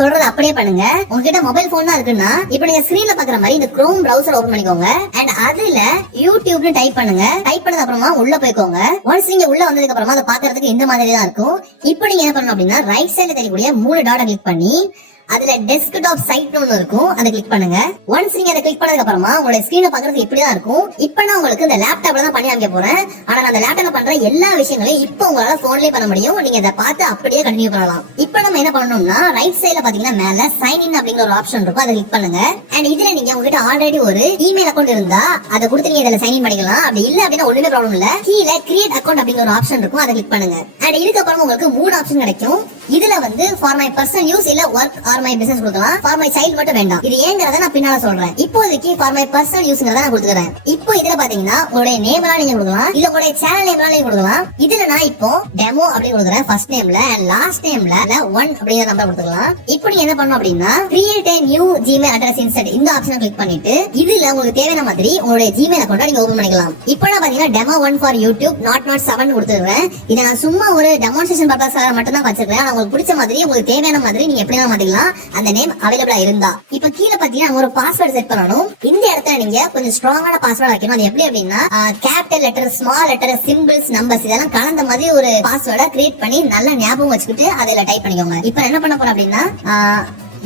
சொல்றத அப்படியே பண்ணுங்க. உங்ககிட்ட மொபைல் போன் தான் இருக்குன்னா இப்போ நீங்க ஸ்கிரீன்ல பாக்குற மாதிரி இந்த குரோம் பிரவுசர் ஓபன் பண்ணிக்கோங்க. அண்ட் அதுல யூடியூப்னு டைப் பண்ணுங்க. டைப் பண்ணது அப்புறமா உள்ள போய்க்கோங்க. ஒன்ஸ் நீங்க உள்ள வந்ததுக்கு அப்புறமா அதை பாக்குறதுக்கு இந்த மாதிரி தான் இருக்கும். இப்போ நீங்க என்ன பண்ணணும் அப்படின்னா ரைட் சைடுல தெரியக்கூடிய 3 டாட்டை கிளிக் பண்ணி அதுல டெஸ்க்டாப் சைட் ஒன்னு இருக்கும், அதை கிளிக் பண்ணுங்க. ஒன்ஸ் நீங்க அதை கிளிக் பண்ணதுக்கு அப்புறமா உங்களோட ஸ்கிரீனை பாக்குறது இப்படிதான் இருக்கும். இப்போ நான் உங்களுக்கு இந்த லேப்டாப்ல தான் பண்ணி அமைக்க போறேன். ஆனா நான் அந்த லேப்டாப்ல பண்ற எல்லா விஷயங்களையும் இப்போ உங்களால போன்லயே பண்ண முடியும். நீங்க இதை பார்த்து அப்படியே கண்டினியூ பண்ணலாம். இப்போ நம்ம என்ன பண்ணணும்னா ரைட் சைடுல பாத்தீங்கன்னா மேல சைன் இன் அப்படிங்கிற ஒரு ஆப்ஷன் இருக்கும், அதை கிளிக் பண்ணுங்க. அண்ட் இதுல நீங்க உங்ககிட்ட ஆல்ரெடி ஒரு இமெயில் அக்கௌண்ட் இருந்தா அதை கொடுத்து நீங்க இதுல சைன் இன் பண்ணிக்கலாம். அப்படி இல்ல அப்படின்னா ஒண்ணுமே ப்ராப்ளம் இல்ல. கீழே கிரியேட் அக்கௌண்ட் அப்படிங்கிற ஒரு ஆப்ஷன் இருக்கும், அதை கிளிக் பண்ணுங்க. அண்ட் இதுக்கப்புறம் உங்களுக்கு 3 ஆப்ஷன் கிடைக்கும். இதுல வந்து ஃபார் மை பர்சனல் யூஸ் இல்ல ஒர்க் ஆர் மை பிசினஸ் கொடுக்கலாம். ஃபார் மை சைல்ட் மட்டும் வேண்டாம். இது ஏங்கறத நான் பின்னால சொல்றேன். இப்போதைக்கு ஃபார் மை பர்சனல் யூஸ்ங்கறத நான் கொடுத்துறேன். இப்போ இதுல பாத்தீங்கன்னா உங்களுடைய நேம்லாம் நீங்க கொடுக்கலாம், இல்ல உங்களுடைய சேனல் நேம்லாம் நீங்க கொடுக்கலாம். இதுல நான் இப்போ டெமோ அப்படி கொடுக்குறேன் ஃபர்ஸ்ட் நேம்ல, அண்ட் லாஸ்ட் நேம்ல 1 அப்படிங்கிற நம்பர் கொடுத்துக்கலாம். இப்போ நீங்க என்ன பண்ணணும் அப்படின்னா create a new Gmail address instant இந்த ஆப்ஷனை கிளிக் பண்ணிட்டு இதுல உங்களுக்கு தேவையான மாதிரி உங்களுடைய ஜிமெயில் அக்கௌண்ட்டை நீங்க ஓபன் பண்ணிக்கலாம். இப்போ நான் பாத்தீங்கன்னா டெமோ 1 ஃபார் யூடியூப் not 7 கொடுத்துறேன். இத நான் சும்மா ஒரு டெமான்ஸ்ட்ரேஷன் பர்பஸ்க்காக மட்டும் தான் வச்சிருக்கேன். உங்களுக்கு பிடிச்ச மாதிரி உங்களுக்கு தேவையான மாதிரி நீங்க எப்படி மாத்திக்கலாம். அந்த நேம் அவைலபிளா இருந்தா இப்ப கீழே பாத்தீங்கன்னா ஒரு பாஸ்வேர்ட் செட் பண்ணணும். இந்த இடத்துல நீங்க கொஞ்சம் ஸ்ட்ராங்கான பாஸ்வேர்ட் வைக்கணும். அது எப்படி அப்படின்னா capital letter, small letter, symbols, numbers இதெல்லாம் கலந்த மாதிரி ஒரு பாஸ்வேர்டை கிரியேட் பண்ணி நல்லா ஞாபகம் வச்சுக்கிட்டு அதுல டைப் பண்ணிக்கோங்க. இப்ப என்ன பண்ண போறோம் அப்படின்னா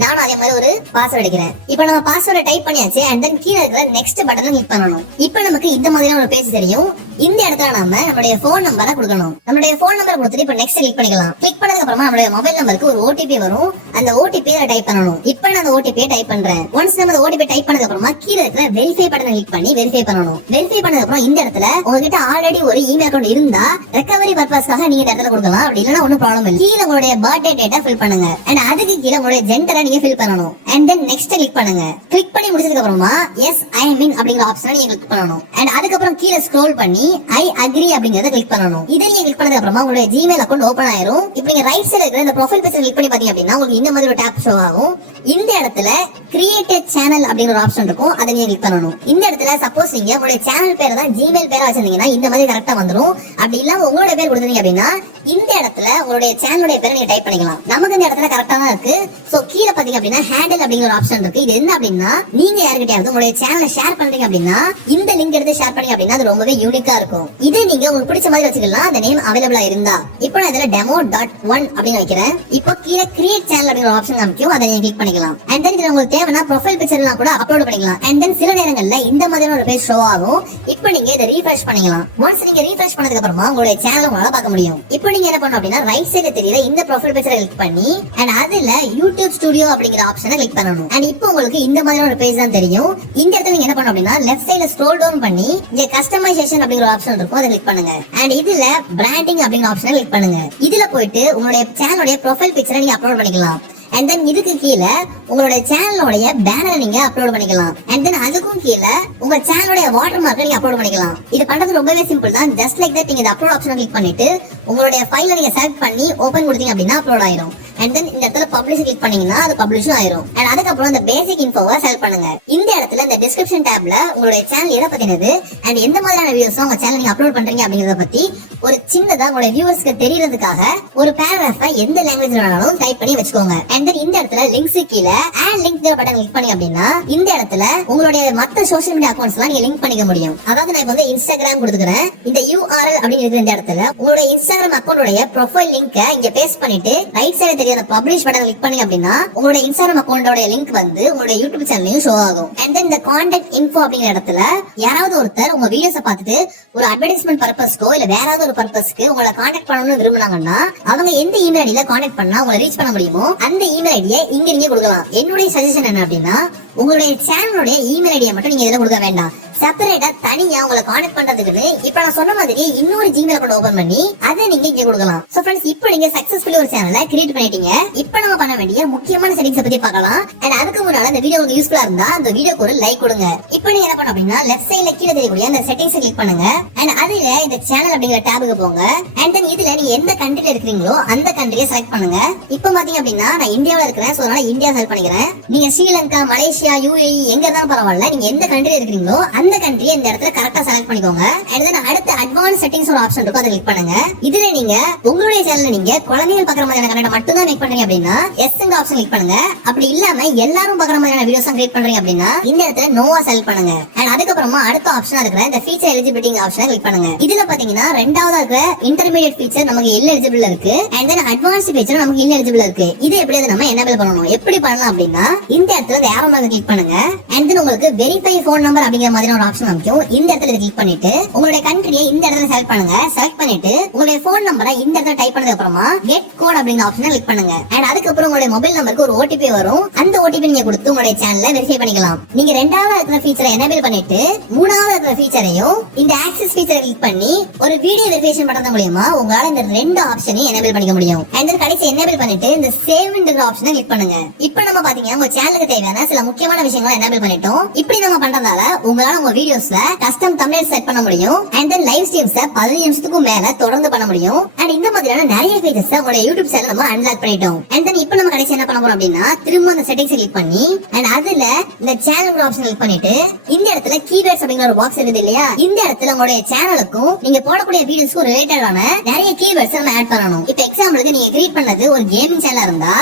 நானும் அதே மாதிரி ஒரு பாஸ்வேர்ட் அடிக்கிறேன். இப்போ நம்ம பாஸ்வேர்டை டைப் பண்ணியாச்சு. அண்ட் தென் கீழே இருக்கிற நெக்ஸ்ட் பட்டனை கிளிக் பண்ணணும். இப்போ நமக்கு இந்த மாதிரியான ஒரு பேஜ் தெரியும். இந்த இடத்துல நாம நம்மளுடைய போன் நம்பரை கொடுக்கணும். நம்மளுடைய போன் நம்பர் கொடுத்துட்டு இப்போ நெக்ஸ்ட் கிளிக் பண்ணிக்கலாம். கிளிக் பண்ணதுக்கு அப்புறமா நம்மளுடைய மொபைல் நம்பருக்கு ஒரு ஓடிபி வரும். அந்த ஓடிபி டைப் பண்ணணும். இப்போ நான் அந்த ஓடிபியை டைப் பண்றேன். ஒன்ஸ் நம்ம ஓடிபி டைப் பண்ணதுக்கு அப்புறமா கீழே இருக்கிற வெரிஃபை பட்டனை கிளிக் பண்ணி வெரிஃபை பண்ணணும். வெரிஃபை பண்ணதுக்கு அப்புறம் இந்த இடத்துல உங்ககிட்ட ஆல்ரெடி ஒரு இமெயில் அக்கௌண்ட் இருந்தா ரெக்கவரி பர்பஸ்க்காக நீங்க இந்த இடத்துல கொடுக்கலாம். அப்படி இல்லைன்னா ஒன்னும் ப்ராப்ளம் இல்லை. கீழே உங்களுடைய பர்த்டே டேட்டா ஃபில் பண்ணுங்க. அண்ட் அதுக்கு கீழே உங்களுடைய ஜெண்டரை நீங்க ஃபில் பண்ணணும். அண்ட் தென் நெக்ஸ்ட் கிளிக் பண்ணுங்க. கிளிக் பண்ணி முடிச்சதுக்கு அப்புறமா எஸ் ஐ அம் இன் அப்படிங்கிற ஆப்ஷனை நீங்க கிளிக் பண்ணணும். அண்ட் அதுக்கப்புறம் கீழே ஸ்க்ரோல் பண்ணி ஐ அக்ரி அப்படிங்கறத கிளிக் பண்ணணும். இதை நீங்க கிளிக் பண்ணதுக்கு அப்புறமா உங்களுடைய ஜிமெயில் அக்கௌண்ட் ஓபன் ஆயிரும். இப்போ நீங்க ரைட் சைடுல இருக்கிற இந்த ப்ரொஃபைல் பேஜ் கிளிக் பண்ணி பாத்தீங்க அப்படின்னா உங்களுக்கு இந்த மாதிரி ஒரு டாப் ஷோ ஆகும். இந்த இடத்துல கிரியேட் சேனல் அப்படிங்கிற ஒரு ஆப்ஷன் இருக்கும், அதை நீங்க கிளிக் பண்ணணும். இந்த இடத்துல சப்போஸ் நீங்க உங்களுடைய சேனல் பேரை தான் ஜிமெயில் பேரா வச்சிருந்தீங்கன்னா இந்த மாதிரி கரெக்டா வந்துரும். அப்படி இல்லாம உங்களோட பேர் கொடுத்தீங்க அப்படின்னா இந்த இடத்துல உங்களுடைய சேனலுடைய பேரை நீங்க டைப் பண்ணிக்கலாம். நமக்கு இந்த இடத்துல கரெக்டா தான் இருக்கு. சோ கீழே பாத்தீங்க அப்படின்னா ஹேண்டில் அப்படிங்கிற ஒரு ஆப்ஷன் இருக்கு. இது என்ன அப்படின்னா நீங்க யார்கிட்டயாவது உங்களுடைய சேனலை ஷேர் பண்றீங்க அப்படின்னா இந்த லிங்க் எடுத்து ஷேர் பண்ணீங்க அப்படின்னா அது ரொம்பவே யூனிக்கா இருக்கும். இதை நீங்க உங்களுக்கு பிடிச்ச மாதிரி வச்சுக்கலாம். அந்த நேம் அவைலபிளா இருந்தா. இப்போ நான் இதுல demo.1 அப்படின்னு வைக்கிறேன். இப்போ கீழே கிரியேட் சேனல் அப்படிங்கிற ஒரு ஆப்ஷன் காமிக்கும், அதை நீங்க கிளிக் பண்ணிக்கலாம். அண்ட் தென் இதுல உங்களுக்கு தேவைன்னா ப்ரொஃபைல் பிக்சர்லாம் கூட அப்லோட் பண்ணிக்கலாம். அண்ட் தென் சில நேரங்கள்ல இந்த மாதிரியான ஒரு பேஜ் ஷோ ஆகும். இப்போ நீங்க இதை ரீஃப்ரெஷ் பண்ணிக்கலாம். ஒன்ஸ் நீங்க ரீஃப்ரெஷ் பண்ணதுக்கு அப்புறமா உங்களுடைய சேனலை உங்களால பார்க்க முடியும். இப்போ நீங்க என்ன பண்ணணும் அப்படின்னா ரைட் சைடுல தெரியற இந்த ப்ரொஃபைல் பிக்சரை கிளிக் பண்ணி அண்ட் அதுல யூடியூப் ஸ்டுடியோ அப்படிங்கிற ஆப்ஷனை கிளிக் பண்ணணும். அண்ட் இப்போ உங்களுக்கு இந்த மாதிரியான ஒரு பேஜ் தான் தெரியும். இந்த இடத்துல நீங்க என்ன பண்ணணும் அப்படின்னா லெஃப்ட் சைடுல ஸ்க்ரோல் டவுன் பண்ணி இங்க கஸ்டமைசேஷன் அப்படிங்கிற ஆப்ஷன் இருக்கும், அதை கிளிக் பண்ணுங்க. அண்ட் இதுல பிராண்டிங் அப்படிங்கிற ஆப்ஷனை கிளிக் பண்ணுங்க. இதுல போயிட்டு உங்களுடைய சேனலுடைய ப்ரொஃபைல் பிக்சரை நீங்க அப்லோட் பண்ணிக்கலாம். அண்ட் தென் இதுக்கு கீழே உங்களுடைய சேனலோட பேனரை நீங்க அப்லோட் பண்ணிக்கலாம். அண்ட் தென் அதுக்கும் கீழே உங்க சேனலோட வாட்டர் மார்க்கை நீங்க அப்லோட் பண்ணிக்கலாம். இது பண்றது ரொம்பவே சிம்பிள் தான். ஜஸ்ட் லைக் தட் நீங்க அப்லோட் ஆப்ஷனை கிளிக் பண்ணிட்டு உங்களுடைய ஃபைலை நீங்க செலக்ட் பண்ணி ஓபன் கொடுத்தீங்க அப்படின்னா அப்லோட் ஆயிரும். அண்ட் தென் இந்த இடத்துல பப்ளிஷ் கிளிக் பண்ணீங்கன்னா அது பப்ளிஷும் ஆயிரும். அண்ட் அதுக்கப்புறம் இந்த பேசிக் இன்ஃபோவை செலக்ட் பண்ணுங்க. இந்த இடத்துல இந்த டிஸ்கிரிப்ஷன் டேப்ல உங்களுடைய சேனல் எதை பத்தினது அண்ட் எந்த மாதிரியான வீடியோஸ் உங்க சேனல் நீங்க அப்லோட் பண்றீங்க அப்படிங்கறத பத்தி ஒரு சின்னதா உங்களுடைய வியூவர்ஸ்க்கு தெரியறதுக்காக ஒரு பேராகிராஃபை எந்த லாங்குவேஜ்ல வேணாலும் டைப் பண்ணி வச்சுக்கோங்க. அண்ட் தென் இந்த இடத்துல லிங்க்ஸ் கீழே ஆட் லிங்க் பட்டன் கிளிக் பண்ணி அப்படின்னா இந்த இடத்துல உங்களுடைய மத்த சோஷியல் மீடியா அக்கவுண்ட்ஸ்லாம் நீங்க லிங்க் பண்ணிக்க முடியும். அதாவது நான் இப்போ வந்து இன்ஸ்டாகிராம் கொடுத்துக்கிறேன். இந்த URL அப்படிங்கிற இந்த இடத்துல உங்களுடைய இன்ஸ்டாகிராம் அக்கவுண்டோட ப்ரொஃபைல் லிங்கை இங்க பேஸ்ட் பண்ணிட்டு ரைட் சைடு தெரிய அந்த பப்ளிஷ் பட்டன் கிளிக் பண்ணி அப்படின்னா உங்களுடைய இன்ஸ்டாகிராம் அக்கவுண்டோட லிங்க் வந்து உங்களுடைய யூடியூப் சேனல்லையும் ஷோ ஆகும். அண்ட் தென் இந்த கான்டாக்ட் இன்ஃபோ அப்படிங்கிற இடத்துல யாராவது ஒருத்தர் உங்க வீடியோஸை பார்த்துட்டு ஒரு அட்வர்டைஸ்மெண்ட் பர்பஸ்க்கோ இல்ல வேற ஏதாவது ஒரு பர்பஸ்க்கு உங்களை கான்டாக்ட் பண்ணணும்னு விரும்புனாங்கன்னா அவங்க எந்த இமெயில் ஐடியில கான்டாக்ட் பண்ணா உங்களை ரீச் பண்ண முடியுமோ அந்த இமெயில் ஐடியை இங்க நீங்க கொடுக்கலாம். என்னுடைய சஜஷன் என்ன அப்படின்னா உங்களுடைய சேனலுடைய இமெயில் ஐடியை மட்டும் நீங்க இதுல கொடுக்க வேண்டாம். செப்பரேட்டா தனியா உங்களை கான்டாக்ட் பண்றதுக்கு இப்ப நான் சொன்ன மாதிரி இன்னொரு ஜிமெயில் அக்கவுண்ட் ஓபன் பண்ணி அதை நீங்க இங்க கொடுக்கலாம். சோ फ्रेंड्स இப்போ நீங்க சக்சஸ்ஃபுல்லி ஒரு சேனலை கிரியேட் பண்ணிட்டீங்க. இப்போ நம்ம பண்ண வேண்டிய முக்கியமான செட்டிங்ஸ் பத்தி பார்க்கலாம். அண்ட் அதுக்கு முன்னால இந்த வீடியோ உங்களுக்கு யூஸ்ஃபுல்லா இருந்தா அந்த வீடியோக்கு ஒரு லைக் கொடுங்க. இப்போ நீங்க என்ன பண்ணணும் அப்படின்னா லெஃப்ட் சைடுல கீழ தெரியக்கூடிய அந்த செட்டிங்ஸ் கிளிக் பண்ணுங்க. அண்ட் அதுல இந்த சேனல் அப்படிங்கிற டாபுக்கு போங்க. அண்ட் தென் இதுல நீங்க எந்த கண்ட்ரில இருக்கீங்களோ அந்த கண்ட்ரியை செலக்ட் பண்ணுங்க. இப்போ பாத்தீங்க அப்படின்னா நான் இந்தியாவுல இருக்கிறேன். சோ அதனால இந்தியா செலக்ட் பண்ணிக்கிறேன். நீங்க ஸ்ரீலங்கா, மலேசியா, UAE எங்க இருந்தாலும் பரவாயில்ல. நீங்க எந்த கண்ட்ரில இருக்கீங்களோ அந்த கண்ட்ரியை இந்த இடத்துல கரெக்டா செலக்ட் பண்ணிக்கோங்க. அண்ட் தென் அடுத்த அட்வான்ஸ் செட்டிங்ஸ் ஒரு ஆப்ஷன் இருக்கும், அதை கிளிக் பண்ணுங்க. இதுல நீங்க உங்களுடைய சேனல்ல நீங்க குழந்தைகள் பார்க்குற மாதிரியான கண்டென்ட் மட்டும் தான் மேக் பண்றீங்க அப்படின்னா எஸ்ங்கிற ஆப்ஷன் கிளிக் பண்ணுங்க. அப்படி இல்லாம எல்லாரும் பார்க்குற மாதிரியான வீடியோஸ் கிரியேட் பண்றீங்க அப்படின்னா இந்த இடத்துல நோவா செலக்ட் பண்ணுங்க. அண்ட் அதுக்கப்புறமா அடுத்த ஆப்ஷனா இருக்கிற இந்த ஃபீச்சர் எலிஜிபிலிட்டி ஆப்ஷனை கிளிக் பண்ணுங்க. இதுல பாத்தீங்கன்னா ரெண்டாவதா இருக்கிற இன்டர்மீடியட் ஃபீச்சர் நமக்கு இல்ல எலிஜிபிள் இருக்கு. அண்ட் தென் அட்வான்ஸ் ஃபீச்சர் நமக்கு இல்ல எலிஜிபிள் இருக்கு. இது எப்படி அதை நம்ம எனேபிள் பண்ணணும், எப்படி பண்ணலாம் அப்படின்னா இந்த இடத்துல இந்த ஏரோ மார்க் கிளிக் பண்ணுங்க. அண்ட் தென் உங்களுக்கு வெரிஃபை ஃபோன் நம்பர் அப்படிங்கிற மாதிரி ஒரு ஆப்ஷன் அமைக்கும். இந்த இடத்துல கிளிக் பண்ணிட்டு உங்களுடைய கண்ட்ரியை இந்த இடத்துல செலக்ட் பண்ணுங்க. செலக்ட் பண்ணிட்டு உங்களுடைய ஃபோன் நம்பரை இந்த இடத்துல டைப் பண்ணதுக்கு அப்புறமா கெட் கோட் அப்படிங்கிற ஆப்ஷனை கிளிக் பண்ணுங்க. அண்ட் அதுக்கப்புறம் உங்களுடைய மொபைல் நம்பருக்கு ஒரு ஓடிபி வரும். அந்த ஓடிபி நீங்க கொடுத்து உங்களுடைய சேனலை வெரிஃபை பண்ணிக்கலாம். நீங்க ரெண்டாவது இருக்கிற ஃபீச்சரை எனேபிள் பண்ணிட்டு மூணாவது இருக்கிற ஃபீச்சரையும் இந்த ஆக்சஸ் ஃபீச்சரை கிளிக் பண்ணி ஒரு வீடியோ வெரிஃபிகேஷன் பண்றது மூலமா உங்களால இந்த ரெண்டு ஆப்ஷனையும் எனேபிள் பண்ணிக்க முடியும். அண்ட் தென் கடைசி எனேபிள் பண்ணிட்டு இந்த சேவ்ங்கிற ஆப்ஷனை கிளிக் பண்ணுங்க. இப்போ நம்ம பாத்தீங்கன்னா உங்க சேனலுக்கு தேவையான சில முக்கியமான விஷயங்களை எனேபிள் பண்ணிட்டோம். இப்படி நம்ம பண்றதால உங்களால உங்க வீடியோஸ்ல கஸ்டம் தம்ப்நெயில் செட் பண்ண முடியும். அண்ட் தென் லைவ் ஸ்ட்ரீம்ஸ் 15 நிமிஷத்துக்கும் மேல தொடர்ந்து பண்ண முடியும். அண்ட் இந்த மாதிரியான நிறைய ஃபீச்சர்ஸ் உங்க யூடியூப் சேனல் நம்ம அன்லாக் பண்ணிட்டோம். அண்ட் தென் இப்போ நம்ம கடைசி என்ன பண்ண போறோம் அப்படின்னா திரும்ப அந்த செட்டிங்ஸ் கிளிக் பண்ணி அண்ட் அதுல இந்த சேனல் ஆப்ஷன் கிளிக் பண்ணிட்டு இந்த இடத்துல கீவேர்ட்ஸ் அப்படிங்கிற ஒரு பாக்ஸ் இருக்குது இல்லையா, இந்த இடத்துல உங்களுடைய சேனலுக்கும் நீங்க போடக்கூடிய வீடியோஸ்க்கும் ரிலேட்டடான நிறைய கீவேர்ட்ஸ் நம்ம ஆட் பண்ணணும். இப்போ எக்ஸாம்பிளுக்கு நீங்க கிரியேட் பண்ணது ஒரு கேமிங் சேனலா இருந்தா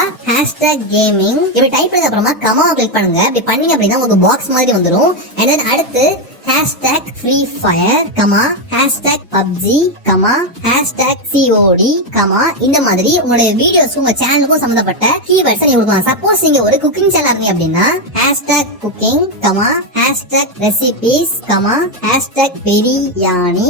#gaming இப்படி டைப் பண்ணதுக்கு அப்புறமா கமாவை கிளிக் பண்ணுங்க. இப்படி பண்ணீங்க அப்படின்னா உங்களுக்கு பாக்ஸ் மாதிரி வந்துரும். அண்ட் தென் அடுத்து #Free Fire, #PUBG, #COD, இந்த மாதிரி உங்களுடைய வீடியோஸ் உங்க சேனலுக்கும் சம்பந்தப்பட்ட கீவேர்ட்ஸ் நீங்க கொடுக்கலாம். சப்போஸ் நீங்க ஒரு குக்கிங் சேனல் இருந்தீங்க அப்படின்னா #cooking, #recipes, #biryani,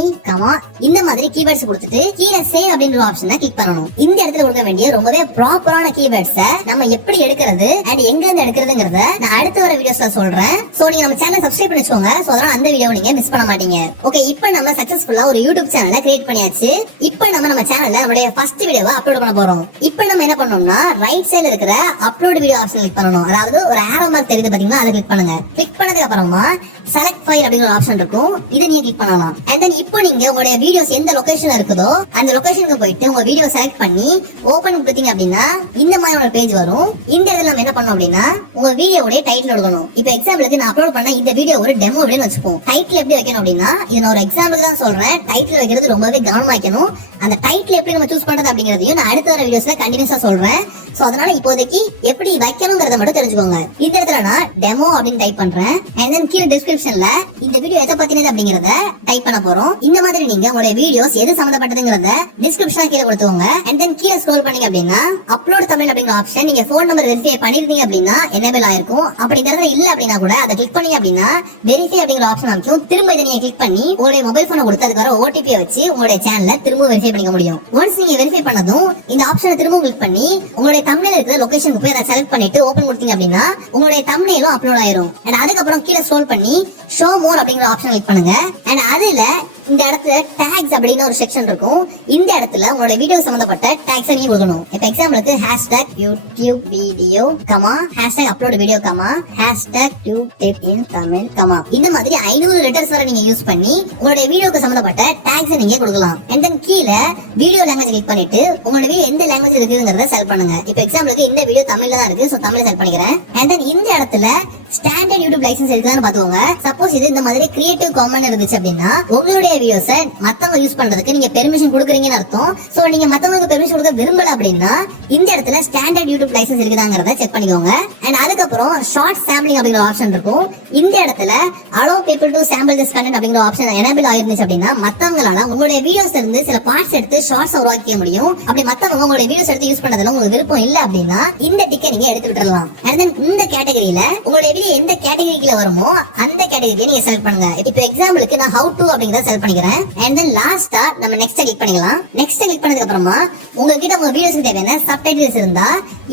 இந்த மாதிரி கீவேர்ட்ஸ் கொடுத்துட்டு கீழே சேவ் அப்படின்ற ஆப்ஷனை கிளிக் பண்ணணும். இந்த இடத்துல கொடுக்க வேண்டிய ரொம்பவே ப்ராப்பரான கீவேர்ட்ஸ் நம்ம எப்படி எடுக்கிறது அண்ட் எங்க இருந்து எடுக்கிறதுங்கறத நான் அடுத்த வர வீடியோஸ்ல சொல்றேன். சோ நீங்க நம்ம சேனலை சப்ஸ்கிரைப் பண்ணி வச்சுக்கோங்க. சோ அதனால அந்த வீடியோ நீங்க மிஸ் பண்ண மாட்டீங்க. ஓகே, இப்போ நம்ம சக்சஸ்ஃபுல்லா ஒரு யூடியூப் சேனலை கிரியேட் பண்ணியாச்சு. இப்போ நம்ம சேனல்ல நம்மளுடைய ஃபர்ஸ்ட் வீடியோவை அப்லோட் பண்ண போறோம். இப்போ நம்ம என்ன பண்ணணும்னா ரைட் சைடுல இருக்கிற அப்லோட் வீடியோ ஆப்ஷன் கிளிக் பண்ணணும். அதாவது ஒரு ஆரோ மார்க் தெரியுது பாத்தீங்கன்னா அதை கிளிக் பண்ணுங்க. கிளிக் பண்ணதுக்கு அப்புறமா செலக்ட் ஃபைல் அப்படிங்கிற ஒரு ஆப்ஷன் இருக்கும். இதை நீங்க கிளிக் பண்ணலாம். அண்ட் தென் இப்போ நீங்க உங்களுடைய வீடியோஸ் எந்த லொகேஷன்ல இருக்குதோ அந்த லொகேஷனுக்கு போயிட்டு உங்க வீடியோ செலக்ட் பண்ணி ஓபன் கொடுத்தீங்க அப்படின்னா இந்த மாதிரி ஒரு பேஜ் வரும். இந்த இடத்துல நம்ம என்ன பண்ணணும் அப்படின்னா உங்க வீடியோவுடைய டைட்டில் எடுக்கணும். இப்போ எக்ஸாம்பிளுக்கு நான் அப்லோட் பண்ண இந்த வீடியோ ஒரு டெமோ அப்படின்னு வச்சுப்போம். டைட்டில் எப்படி வைக்கணும் அப்படின்னா இது நான் ஒரு எக்ஸாம்பிளுக்கு தான் சொல்றேன். டைட்டில் வைக்கிறது ரொம்பவே கவனமா வைக்கணும். அந்த டைட்டில் எப்படி நம்ம சூஸ் பண்றது அப்படிங்கறதையும் நான் அடுத்த வர வீடியோஸ்ல கண்டினியூஸா சொல்றேன். சோ அதனால இப்போதைக்கு எப்படி வைக்கணும்ங்கறத மட்டும் தெரிஞ்சுக்கோங்க. இந்த இடத்துல நான் டெமோ அப்படின்னு டைப் பண்றேன். அண்ட் தென் கீழ டிஸ்கிரிப்ஷன்ல இந்த வீடியோ எதை பத்தினது அப்படிங்கறத டைப் பண்ண போறோம். இந்த மாதிரி நீங்க உங்களுடைய வீடியோஸ் எது சம்பந்தப்பட்டதுங்கறத டிஸ்கிரிப்ஷன்ல கீழ கொடுத்துக்கோங்க. அண்ட் தென் கீழ ஸ்க்ரோல் பண்ணீங்க அப்படின்னா அப்லோட் தமிழ் அப்படிங்கிற ஆப்ஷன் நீங்க போன் நம்பர் வெரிஃபை பண்ணிருந்தீங்க அப்படின்னா எனேபிள் ஆயிருக்கும். அப்படிங்கறது இல்ல அப்படின்னா கூட அதை கிளிக் பண்ணீங்க அப்படின்னா வெரிஃபை அப்படிங்கிற ஆப்ஷன் அமைக்கும். திரும்ப இதை நீங்க கிளிக் பண்ணி உங்களுடைய மொபைல் போனை கொடுத்து அதுக்கு வர ஓடிபி வச்சு உங்களுடைய சேனலை திரும்ப வெரிஃபை பண்ணிக்க முடியும். ஒன்ஸ் நீங்க வெரிஃபை பண்ணதும் இந்த ஆப்ஷனை திரும்ப கிளிக் பண்ணி உங்களுடைய தம்ப்நெயில் இருக்கிற லொகேஷனுக்கு போய் அதை செலக்ட் பண்ணிட்டு ஓபன் கொடுத்தீங்க அப்படின்னா உங்களுடைய தம்ப்நெயிலும் அப்லோட் ஆயிரும். அண்ட் அதுக்கப்புறம் கீழே ஸ்க்ரோல் பண்ணி ஷோ மோர் அப்படிங்கிற ஆப்ஷன் கிளிக் பண்ணுங்க. அண்ட் அதுல இந்த இடத்துல டாக்ஸ் அப்படின்னு ஒரு செக்ஷன் இருக்கும். இந்த இடத்துல உங்களோட வீடியோ சம்பந்தப்பட்ட டாக்ஸ் நீங்க கொடுக்கணும். இப்போ எக்ஸாம்பிளுக்கு #YouTube video, #upload video, #tube in Tamil, இந்த மாதிரி 500 லெட்டர்ஸ் வரை நீங்க யூஸ் பண்ணி உங்களுடைய வீடியோக்கு சம்பந்தப்பட்ட டாக்ஸ் நீங்க கொடுக்கலாம். அண்ட் தென் கீழ வீடியோ லாங்குவேஜ் கிளிக் பண்ணிட்டு உங்களோட வீடியோ எந்த லாங்குவேஜ் இருக்குங்கிறத செலக்ட் பண்ணுங்க. இப்போ எக்ஸாம்பிளுக்கு இந்த வீடியோ தமிழ்ல தான் இருக்கு. சோ தமிழ் செலக்ட் பண்ணிக்கிறேன். அண்ட் தென் இந்த இடத்துல ஸ்டாண்டர்ட் யூடியூப் லைசன்ஸ் இருக்குதான்னு பாத்துக்கோங்க. சப்போஸ் இது இந்த மாதிரி கிரியேட்டிவ் காமன் இருந்துச்சு அப்படின்னா உங்களுடைய வீடியோஸை மத்தவங்க யூஸ் பண்றதுக்கு நீங்க பெர்மிஷன் கொடுக்குறீங்கன்னு அர்த்தம். சோ நீங்க மத்தவங்களுக்கு பெர்மிஷன் கொடுக்க விரும்பல அப்படின்னா இந்த இடத்துல ஸ்டாண்டர்ட் யூடியூப் லைசன்ஸ் இருக்குதாங்கிறத செக் பண்ணிக்கோங்க. அண்ட் அதுக்கப்புறம் ஷார்ட் சாம்பிளிங் அப்படிங்கிற ஆப்ஷன் இருக்கும். இந்த இடத்துல allow people to sample this content அப்படிங்கிற ஆப்ஷன் எனேபிள் ஆயிருந்துச்சு அப்படின்னா மத்தவங்களால உங்களுடைய வீடியோஸ்ல இருந்து சில பார்ட்ஸ் எடுத்து ஷார்ட்ஸ் உருவாக்க முடியும். அப்படி மத்தவங்க உங்களுடைய வீடியோஸ் எடுத்து யூஸ் பண்றதுல உங்களுக்கு விருப்பம் இல்ல அப்படின்னா இந்த டிக்கை நீங்க எடுத்து விட்டுறலாம். அண்ட் தென் இந்த கேட்டகரியில உங்களுடைய வீடியோ எந்த கேட்டகரிக்குள்ள வருமோ அந்த கேட்டகரியை நீங்க செலக்ட் பண்ணுங்க. இப்போ எக்ஸாம்பிளுக்கு நான் how to அப்படிங்கறத செலக்ட் பண்ணிக்கிறேன். அண்ட் தென் லாஸ்டா நம்ம நெக்ஸ்ட் கிளிக் பண்ணிக்கலாம். நெக்ஸ்ட் கிளிக் பண்ணதுக்கு அப்புறமா உங்ககிட்ட உங்க வீடியோஸ்க்கு தேவையான சப்டைட்டில்ஸ் இருந்தா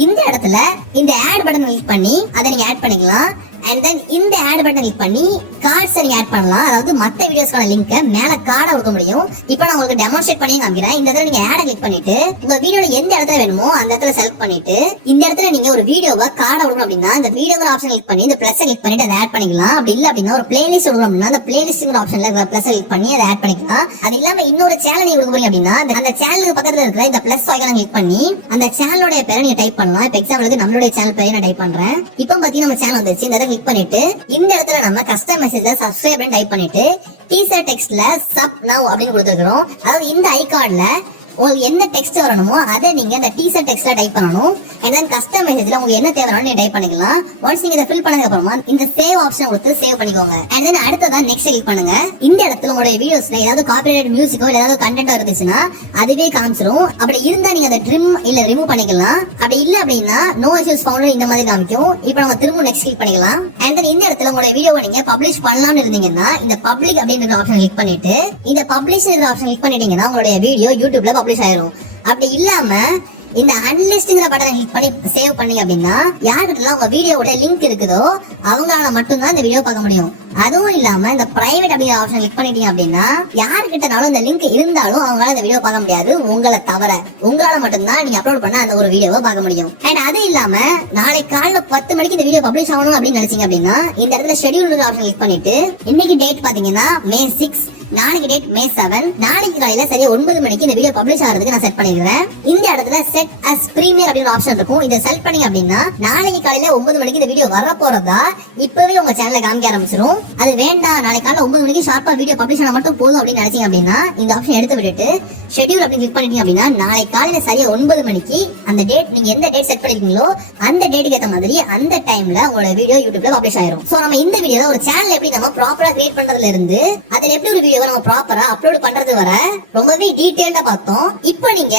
இந்த இடத்துல இந்த ஆட் பட்டன் கிளிக் பண்ணி அதை நீங்க ஆட் பண்ணிக்கலாம். அண்ட் தென் இந்த ஆட் பட்டன் கிளிக் பண்ணி கார்ட்ஸ் நீங்க ஆட் பண்ணலாம். அதாவது மத்த வீடியோஸ்க்கான லிங்க் மேல கார்டா கொடுக்க முடியும். இப்போ நான் உங்களுக்கு டெமான்ஸ்ட்ரேட் பண்ணி காமிக்கிறேன். இந்த இடத்துல நீங்க ஆட் கிளிக் பண்ணிட்டு உங்க வீடியோல எந்த இடத்துல வேணுமோ அந்த இடத்துல செலக்ட் பண்ணிட்டு இந்த இடத்துல நீங்க ஒரு வீடியோவை கார்டா கொடுக்கணும் அப்படின்னா இந்த வீடியோங்கிற ஆப்ஷன் கிளிக் பண்ணி இந்த பிளஸ் கிளிக் பண்ணிட்டு அதை ஆட் பண்ணிக்கலாம். அப்படி இல்ல அப்படின்னா ஒரு பிளேலிஸ்ட் கொடுக்கணும் அப்படின்னா அந்த பிளேலிஸ்ட்ங்கிற ஆப்ஷன்ல பிளஸ் கிளிக் பண்ணி அதை ஆட் பண்ணிக்கலாம். அது இல்லாம இன்னொரு சேனல் நீங்க கொடுக்க போறீங்க அப்படின்னா அந்த சேனலுக்கு பக்கத்துல இருக்கிற இந்த பிளஸ் ஐகானை கிளிக் பண்ணி அந்த சேனலோட பேரை நீங்க டைப் பண்ணலாம். இப்போ எக்ஸாம்பிளுக்கு நம்மளுடைய சேனல் பேரை நான் டைப் பண்றேன். இப்போ பாத்தீங்கன்னா நம்ம சேனல் வந்துச்சு. இந்த கிளிக் பண்ணிட்டு இந்த இடத்துல நம்ம கஸ்டம் மெசேஜ்ல சப்ஸ்கிரைப் டைப் பண்ணிட்டு டீசர் டெக்ஸ்ட்ல சப் நவ் அப்படின்னு கொடுத்துருக்கோம். அதாவது இந்த ஐகான்ல உங்களுக்கு என்ன டெக்ஸ்ட் வரணுமோ அதை நீங்க இந்த டீசர் டெக்ஸ்ட்ல டைப் பண்ணணும். and then கஸ்டம் மெசேஜ்ல உங்களுக்கு என்ன தேவையான நீங்க டைப் பண்ணிக்கலாம். ஒன்ஸ் நீங்க இதை ஃபில் பண்ணதுக்கு அப்புறமா இந்த சேவ் ஆப்ஷன் கொடுத்து சேவ் பண்ணிக்கோங்க. and then அடுத்ததா நெக்ஸ்ட் கிளிக் பண்ணுங்க. இந்த இடத்துல உங்களுடைய வீடியோஸ்ல ஏதாவது காப்பிரைட் மியூசிக்கோ இல்ல ஏதாவது கண்டென்ட் இருந்துச்சுன்னா அதுவே காமிச்சிரும். அப்படி இருந்தா நீங்க அதை ட்ரிம் இல்ல ரிமூவ் பண்ணிக்கலாம். அப்படி இல்ல அப்படின்னா நோ இஷ்யூஸ் ஃபவுண்ட் இந்த மாதிரி காமிக்கும். இப்போ நம்ம திரும்ப நெக்ஸ்ட் கிளிக் பண்ணிக்கலாம். and then இந்த இடத்துல உங்களுடைய வீடியோவை நீங்க பப்ளிஷ் பண்ணலாம்னு இருந்தீங்கன்னா இந்த பப்ளிக் அப்படின்ற ஆப்ஷன் கிளிக் பண்ணிட்டு இந்த பப்ளிஷ் ஆப்ஷன் கிளிக் பண்ணிட்டீங்கன்னா உங்களுடைய வீடியோ யூடியூப்ல பப்ளிஷ் ஆயிரும். அப்படி இல்லாம இந்த அன்லிஸ்ட்ங்கிற பட்டனை கிளிக் பண்ணி சேவ் பண்ணீங்க அப்படின்னா யாருக்கிட்டலாம் உங்க வீடியோவோட லிங்க் இருக்குதோ அவங்களால மட்டும்தான் இந்த வீடியோ பார்க்க முடியும். அதுவும் இல்லாம இந்த பிரைவேட் அப்படிங்கிற ஆப்ஷன் கிளிக் பண்ணிட்டீங்க அப்படின்னா யாருக்கிட்டனாலும் இந்த லிங்க் இருந்தாலும் அவங்களால இந்த வீடியோ பார்க்க முடியாது. உங்களை தவிர உங்களால மட்டும்தான் நீங்க அப்லோட் பண்ண அந்த ஒரு வீடியோவை பார்க்க முடியும். அண்ட் அது இல்லாம நாளை காலைல 10 மணிக்கு இந்த வீடியோ பப்ளிஷ் ஆகணும் அப்படின்னு நினைச்சீங்க அப்படின்னா இந்த இடத்துல ஷெட்யூல் ஆப்ஷன் கிளிக் பண்ணிட்டு இன்னைக்கு டேட் பாத்தீங்கன்னா May 6, நாளைக்கு டேட் May 7, நாளைக்கு காலையில சரியா 9 மணிக்கு இந்த வீடியோ பப்ளிஷ் ஆகிறதுக்கு நான் செட் பண்ணிக்கிறேன். இந்த இடத்துல செட் அஸ் பிரீமியர் அப்படிங்கிற ஆப்ஷன் இருக்கும். இதை செலக்ட் பண்ணீங்க அப்படின்னா நாளைக்கு காலையில 9 மணிக்கு இந்த வீடியோ வர போறதா இப்பவே உங்க சேனல்ல காமிக்க ஆரம்பிச்சிடும். அது வேண்டாம் நாளைக்கு காலையில 9 மணிக்கு ஷார்ப்பா வீடியோ பப்ளிஷ் ஆனா மட்டும் போதும் அப்படின்னு நினைச்சீங்க அப்படின்னா இந்த ஆப்ஷன் எடுத்து விட்டுட்டு ஷெட்யூல் அப்படின்னு கிளிக் பண்ணிட்டீங்க அப்படின்னா நாளைக்கு காலையில சரியா 9 மணிக்கு அந்த டேட் நீங்க எந்த டேட் செட் பண்ணிருக்கீங்களோ அந்த டேட்டுக்கு ஏற்ற மாதிரி அந்த டைம்ல உங்களோட வீடியோ யூடியூப்ல பப்ளிஷ் ஆயிரும். சோ நம்ம இந்த வீடியோல ஒரு சேனல் எப்படி நம்ம ப்ராப்பரா கிரியேட் பண்றதுல இருந்து அதுல எப்படி ஒரு வீடியோ நம்ம ப்ராப்பரா அப்லோட் பண்றது வர ரொம்பவே டீடைல்டா பார்த்தோம். இப்போ நீங்க